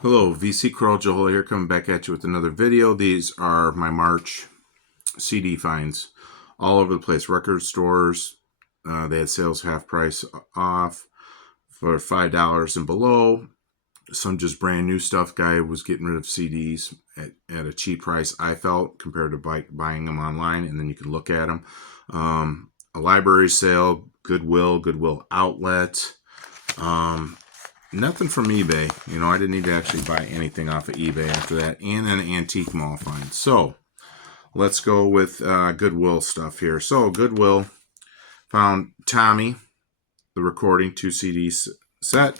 Hello, VC Carl Joel here, coming back at you with another video. These are my March CD finds all over the place. Record stores, they had sales half price off for $5 and below. Some just brand new stuff. Guy was getting rid of CDs at a cheap price, I felt, compared to buying them online, and then you can look at them. A library sale, Goodwill Outlet. Nothing from eBay. I didn't need to actually buy anything off of eBay after that, and an antique mall find. So let's go with Goodwill stuff here. So Goodwill found Tommy, the recording, 2 CD set.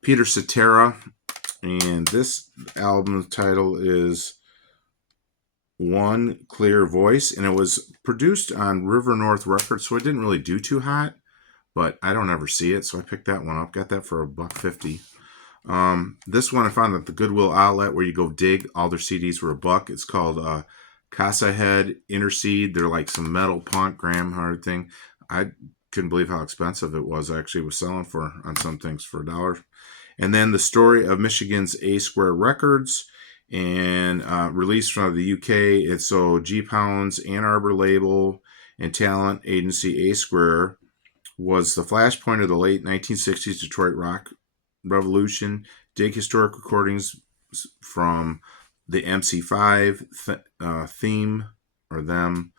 Peter Cetera, and this album title is One Clear Voice, and it was produced on River North Records, so it didn't really do too hot. But I don't ever see it, so I picked that one up. Got that for $1.50. This one I found at the Goodwill outlet where you go dig. All their CDs were $1. It's called Casa Head Interseed. They're like some metal punk Graham Hard thing. I couldn't believe how expensive it was. Actually, it was selling for on some things for $1. And then the story of Michigan's A Square Records, and released from the UK. It's so G Pound's Ann Arbor label and talent agency A Square was the flashpoint of the late 1960s Detroit rock revolution. Dig historic recordings from the MC5 theme, or them,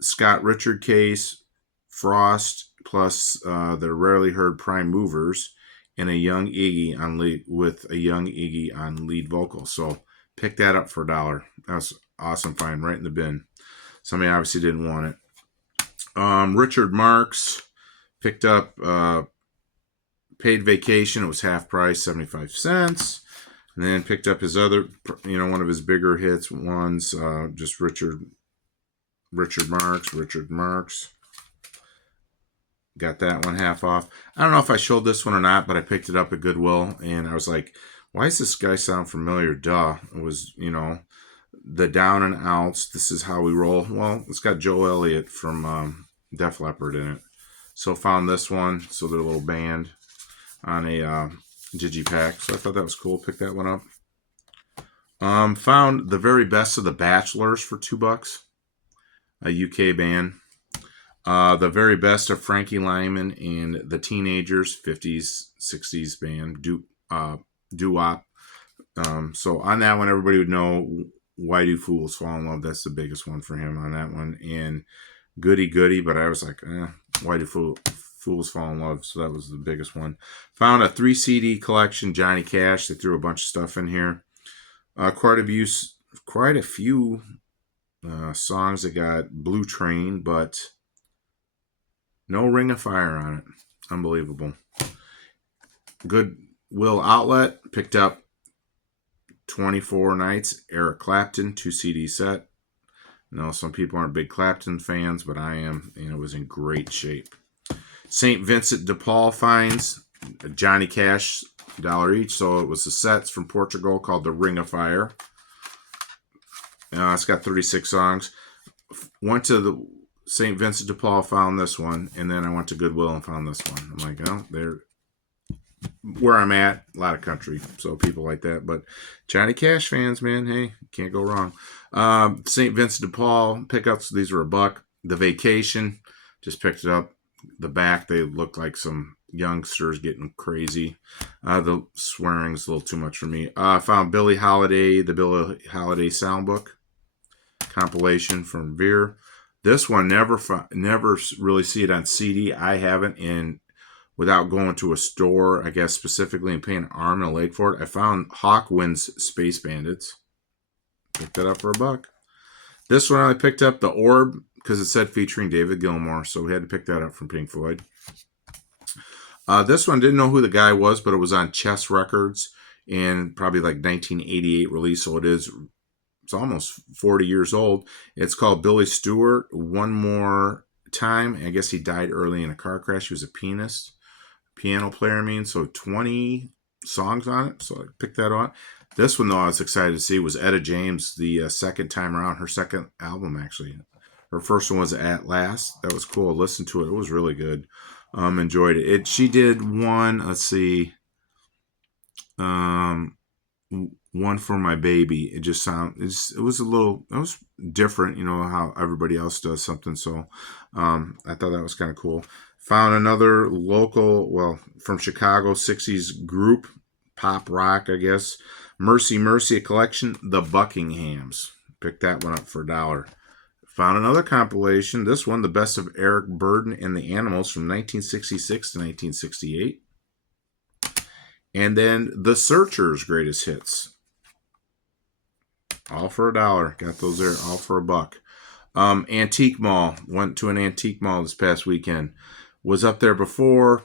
Scott Richard case, Frost, plus the rarely heard Prime Movers, and a young Iggy on lead vocal. So pick that up for $1. That's awesome find, right in the bin. Somebody obviously didn't want it. Richard Marx picked up Paid Vacation. It was half price, 75 cents. And then picked up his other, one of his bigger hits ones, just Richard Marx. Got that one half off. I don't know if I showed this one or not, but I picked it up at Goodwill, and I was like, why does this guy sound familiar? Duh. It was, the Down and Outs, This Is How We Roll. Well, it's got Joe Elliott from Def Leppard in it. So found this one. So they're a little band on a digipack. So I thought that was cool. Picked that one up. Found The Very Best of the Bachelors for $2. A UK band. The Very Best of Frankie Lyman and the Teenagers, 50s, 60s band, doo-wop. So on that one, everybody would know Why Do Fools Fall in Love. That's the biggest one for him on that one. And Goody Goody, but I was like, Why Do Fools Fall in Love? So that was the biggest one. Found a 3 CD collection, Johnny Cash. They threw a bunch of stuff in here. Quite a few songs that got Blue Train, but no Ring of Fire on it. Unbelievable. Goodwill outlet picked up 24 Nights, Eric Clapton, 2 CD set. No, some people aren't big Clapton fans, but I am, and it was in great shape. St. Vincent de Paul finds, Johnny Cash, $1 each. So it was the sets from Portugal called the Ring of Fire. It's got 36 songs. Went to the St. Vincent de Paul, found this one, and then I went to Goodwill and found this one. I'm like, oh, they're where I'm at, a lot of country, so people like that. But Johnny Cash fans, man, hey, can't go wrong. St. Vincent de Paul pickups, these were $1. The Vacation, just picked it up. The back, they look like some youngsters getting crazy. The swearing's a little too much for me. I found Billie Holiday, the Billie Holiday Soundbook compilation from Veer. This one never really see it on CD. I haven't, and without going to a store, I guess specifically, and paying an arm and a leg for it, I found Hawkwind's Space Bandits. Picked that up for $1. This one I picked up, The Orb, because it said featuring David Gilmour, so we had to pick that up from Pink Floyd. This one, didn't know who the guy was, but it was on Chess Records, and probably like 1988 release, so it's almost 40 years old. It's called Billy Stewart, One More Time. I guess he died early in a car crash. He was a piano player, so 20 songs on it, so I picked that on. This one, though, I was excited to see was Etta James, the second time around, her second album, actually. Her first one was At Last. That was cool. I listened to it. It was really good. Enjoyed it. She did one, let's see, one for my baby. It just it was a little, it was different, you know, how everybody else does something. So I thought that was kind of cool. Found another local, well, from Chicago, 60s group, pop rock, I guess. Mercy Mercy, a collection, The Buckinghams. Picked that one up for $1. Found another compilation, this one, The Best of Eric Burdon and the Animals from 1966 to 1968. And then The Searchers' Greatest Hits. All for $1. Got those there, all for $1. Antique Mall. Went to an antique mall this past weekend. Was up there before.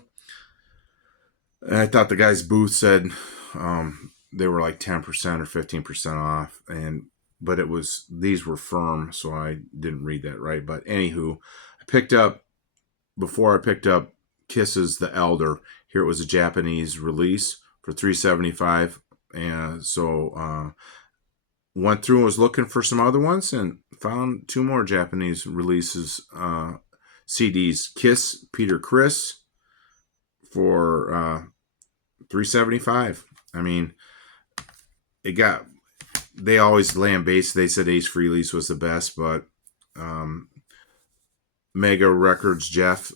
I thought the guy's booth said they were like 10% or 15% off. But these were firm, so I didn't read that right. But anywho, before I picked up Kisses the Elder, here it was a Japanese release for $3.75. And so went through and was looking for some other ones and found 2 more Japanese releases, CDs. Kiss Peter Criss for $3.75. I mean, they always lambaste. They said Ace Frehley's was the best, but Mega Records Jeff,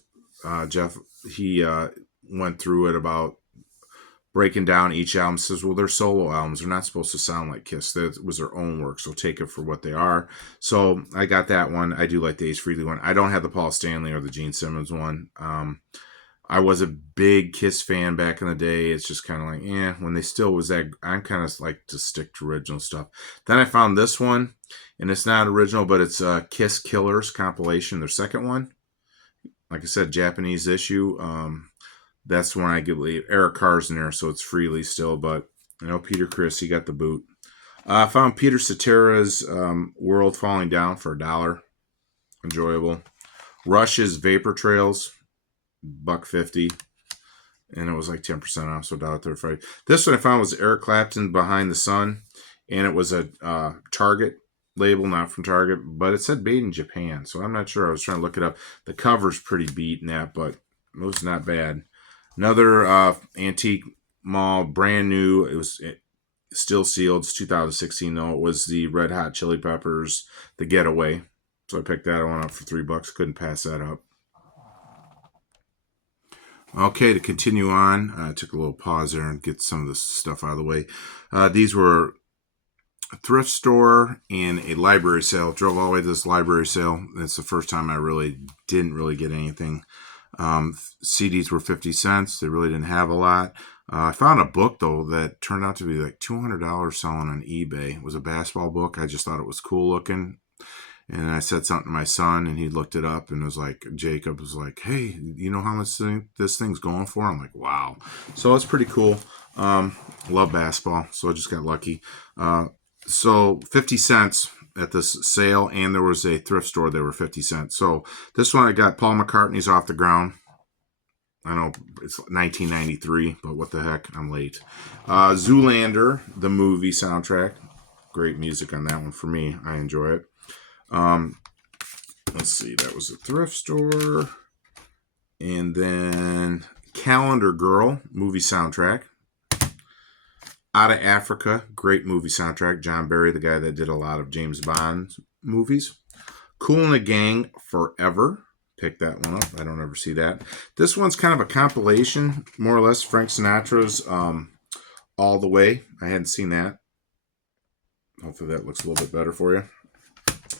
he went through it about breaking down each album. Says, well, they're solo albums. They're not supposed to sound like Kiss. That was their own work, so take it for what they are. So I got that one. I do like the Ace Frehley one. I don't have the Paul Stanley or the Gene Simmons one. I was a big Kiss fan back in the day. It's just kind of like, when they still was that, I'm kind of like to stick to original stuff. Then I found this one, and it's not original, but it's Kiss Killers compilation, their second one. Like I said, Japanese issue. That's when I get Eric Carr's in there, so it's Frehley still, but I know Peter Criss, he got the boot. I found Peter Cetera's World Falling Down for $1. Enjoyable. Rush's Vapor Trails, $1.50, and it was like 10% off, so $1.35. This one I found was Eric Clapton, Behind the Sun, and it was a Target label, not from Target, but it said made in Japan, so I'm not sure. I was trying to look it up. The cover's pretty beat in that, but it was not bad. Another antique mall, brand new. It was still sealed. It's 2016 though. It was the Red Hot Chili Peppers, The Getaway. So I picked that one up for $3. Couldn't pass that up. Okay, to continue on, I took a little pause there and get some of this stuff out of the way. These were a thrift store and a library sale. Drove all the way to this library sale. It's the first time I didn't really get anything. CDs were 50 cents. They really didn't have a lot. I found a book, though, that turned out to be like $200 selling on eBay. It was a basketball book. I just thought it was cool looking. And I said something to my son, and he looked it up, and it was like, Jacob was like, hey, you know how much this thing's going for? I'm like, wow. So it's pretty cool. Love basketball, so I just got lucky. So 50 cents at this sale, and there was a thrift store. They were 50 cents. So this one I got Paul McCartney's Off the Ground. I know it's 1993, but what the heck, I'm late. Zoolander, the movie soundtrack. Great music on that one for me. I enjoy it. Let's see, that was a thrift store. And then Calendar Girl, movie soundtrack. Out of Africa, great movie soundtrack. John Barry, the guy that did a lot of James Bond movies. Kool and the Gang, Forever. Pick that one up. I don't ever see that. This one's kind of a compilation, more or less. Frank Sinatra's All the Way. I hadn't seen that. Hopefully that looks a little bit better for you.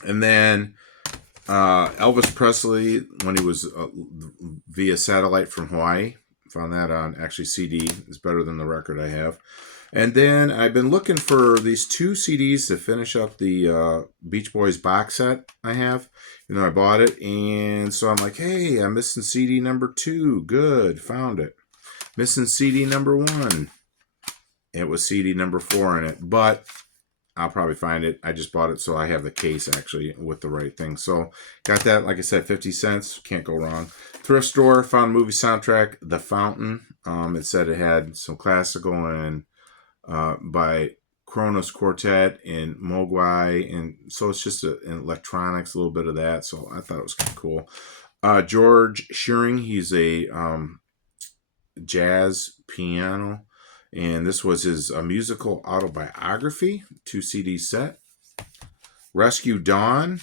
And then Elvis Presley, when he was via satellite from Hawaii. Found that on actually CD. It's better than the record I have. And then I've been looking for these 2 CDs to finish up the Beach Boys box set I have. I bought it. And so I'm like, hey, I'm missing CD number 2. Good. Found it. Missing CD number 1. It was CD number 4 in it. But I'll probably find it. I just bought it, so I have the case actually with the right thing. So got that, like I said, 50 cents. Can't go wrong. Thrift store, found movie soundtrack, The Fountain. It said it had some classical and by Kronos Quartet and Mogwai. And so it's just an electronics, a little bit of that. So I thought it was kind of cool. George Shearing, he's a jazz piano And this was his musical autobiography, 2 CD set. Rescue Dawn,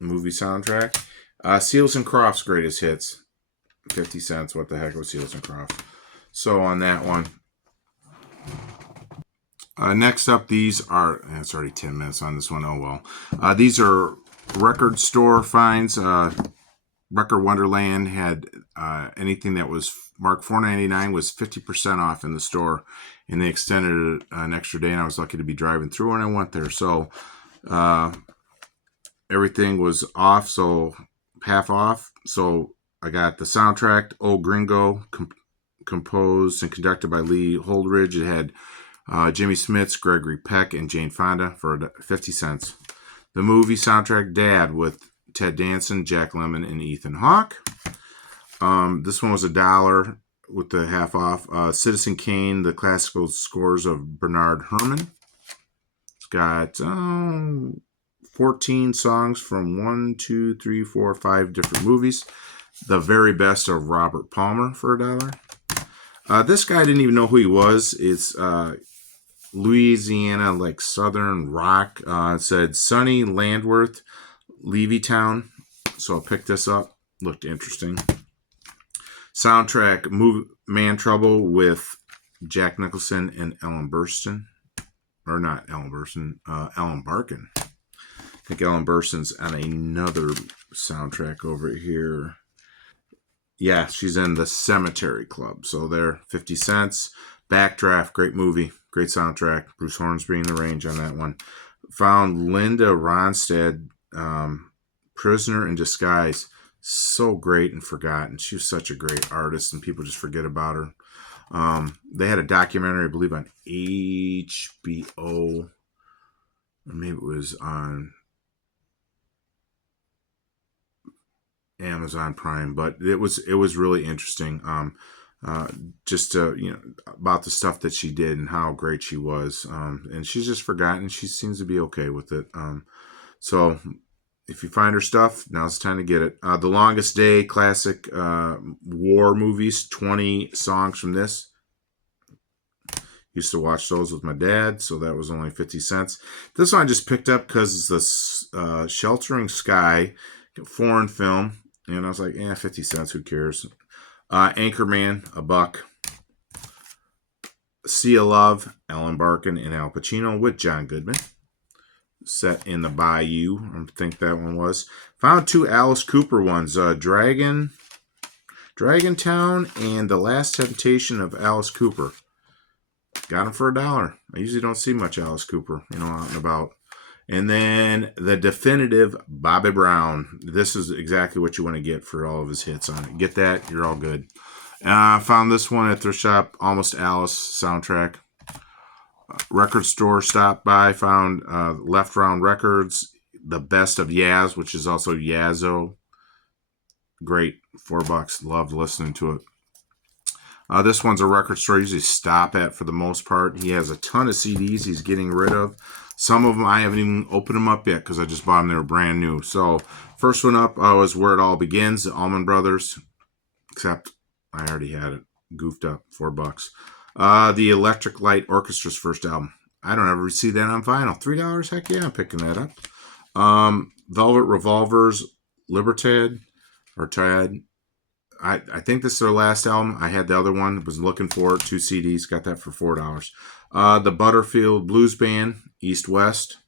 movie soundtrack. Seals and Crofts Greatest Hits, 50 cents. What the heck was Seals and Crofts? So on that one. Next up, these are, it's already 10 minutes on this one. Oh well. These are record store finds. Record Wonderland had anything that was marked $4.99 was 50% off in the store, and they extended it an extra day. And I was lucky to be driving through when I went there, so everything was off, so half off. So I got the soundtrack, Old Gringo, composed and conducted by Lee Holdridge. It had Jimmy Smits, Gregory Peck, and Jane Fonda for 50 cents. The movie soundtrack, Dad, with Ted Danson, Jack Lemmon, and Ethan Hawke. This one was $1 with the half off. Citizen Kane, the classical scores of Bernard Herrmann. It's got 14 songs from 1, 2, 3, 4, 5 different movies. The Very Best of Robert Palmer for $1. This guy, I didn't even know who he was. It's Louisiana, like Southern rock. It said Sonny Landworth, Levittown. So I picked this up. Looked interesting. Soundtrack, Man Trouble with Jack Nicholson and Ellen Burstyn. Or not Ellen Burstyn, Ellen Barkin. I think Ellen Burstyn's on another soundtrack over here. Yeah, she's in The Cemetery Club. So they're 50 cents. Backdraft, great movie. Great soundtrack. Bruce Hornsby in the range on that one. Found Linda Ronstadt, Prisoner in Disguise. So great and forgotten. She was such a great artist, and people just forget about her. They had a documentary, I believe, on HBO. Or maybe it was on Amazon Prime, but it was really interesting. Just about the stuff that she did and how great she was. And she's just forgotten. She seems to be okay with it. So if you find her stuff, now's the time to get it. The Longest Day, classic war movies, 20 songs from this. Used to watch those with my dad, so that was only 50 cents. This one I just picked up because it's the Sheltering Sky, foreign film. And I was like, 50 cents, who cares? Anchorman, $1. Sea of Love, Ellen Barkin and Al Pacino with John Goodman. Set in the Bayou, I think that one was. Found 2 Alice Cooper ones, Dragon Town and The Last Temptation of Alice Cooper. Got them for $1. I usually don't see much Alice Cooper, out and about. And then the definitive Bobby Brown. This is exactly what you want to get for all of his hits on it. Get that, you're all good. I found this one at Thrift Shop, Almost Alice soundtrack. Record store stopped by, found Left Round Records, The Best of Yaz, which is also Yazzo. Great, $4. Loved listening to it. This one's a record store I usually stop at for the most part. He has a ton of CDs he's getting rid of. Some of them I haven't even opened them up yet because I just bought them. They were brand new. So first one up was Where It All Begins, the Allman Brothers. Except I already had it goofed up, $4. The Electric Light Orchestra's first album. I don't ever see that on vinyl. $3? Heck yeah, I'm picking that up. Velvet Revolver's Libertad or Tad. I think this is their last album. I had the other one, was looking for it, 2 CDs, got that for $4. The Butterfield Blues Band, East West.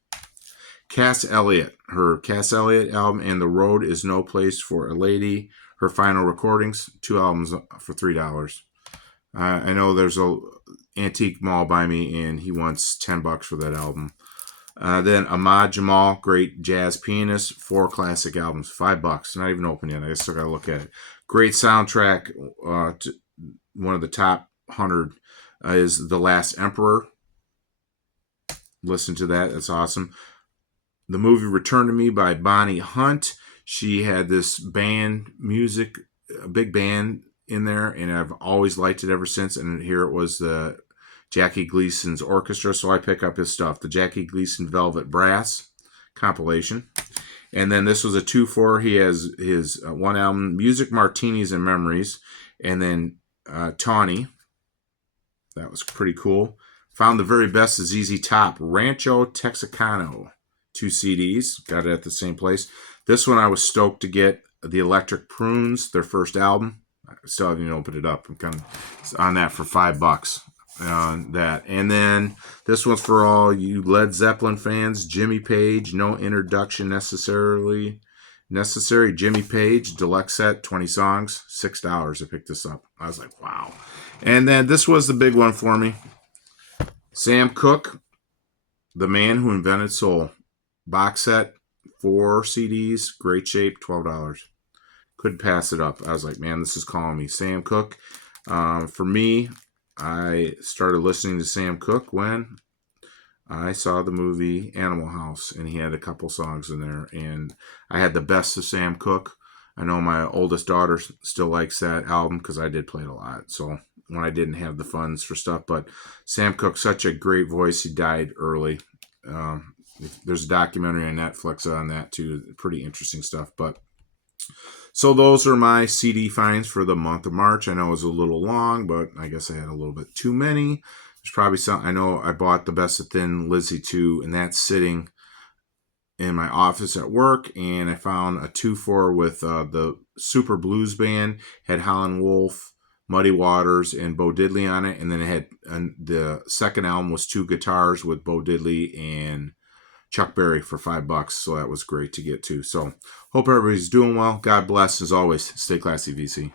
Cass Elliot, her Cass Elliot album, and The Road Is No Place for a Lady, her final recordings, 2 albums for $3. I know there's a antique mall by me, and he wants $10 for that album. Then Ahmad Jamal, great jazz pianist, 4 classic albums, $5. Not even open yet. I still got to look at it. Great soundtrack. One of the top 100 is The Last Emperor. Listen to that. That's awesome. The movie Return to Me by Bonnie Hunt. She had this band music, a big band in there, and I've always liked it ever since. And here it was the Jackie Gleason's orchestra, so I pick up his stuff. The Jackie Gleason Velvet Brass compilation. And then this was a 2-4. He has his one album, Music, Martinis, and Memories. And then Tawny. that was pretty cool. Found the very best of ZZ Top, Rancho Texicano, 2 CDs. Got it at the same place. This one I was stoked to get, the Electric Prunes, their first album. I still haven't even opened it up. I'm kind of on that for $5. That, and then this one's for all you Led Zeppelin fans. Jimmy Page, no introduction necessary. Jimmy Page deluxe set, 20 songs, $6. I picked this up. I was like, wow. And then this was the big one for me. Sam Cooke, The Man Who Invented Soul, box set, 4 CDs, great shape, $12. Couldn't pass it up. I was like, man, this is calling me. Sam Cooke. For me, I started listening to Sam Cooke when I saw the movie Animal House, and he had a couple songs in there, and I had the best of Sam Cooke. I know my oldest daughter still likes that album because I did play it a lot. So when I didn't have the funds for stuff, but Sam Cooke, such a great voice. He died early. There's a documentary on Netflix on that too. Pretty interesting stuff. But so those are my CD finds for the month of March. I know it was a little long, but I guess I had a little bit too many. There's probably some. I know I bought the Best of Thin Lizzy 2, and that's sitting in my office at work. And I found a 2-4 with the Super Blues Band, had Howlin' Wolf, Muddy Waters, and Bo Diddley on it. And then it had the second album was 2 guitars with Bo Diddley and Chuck Berry for $5. So that was great to get too. So hope everybody's doing well. God bless. As always, stay classy, VC.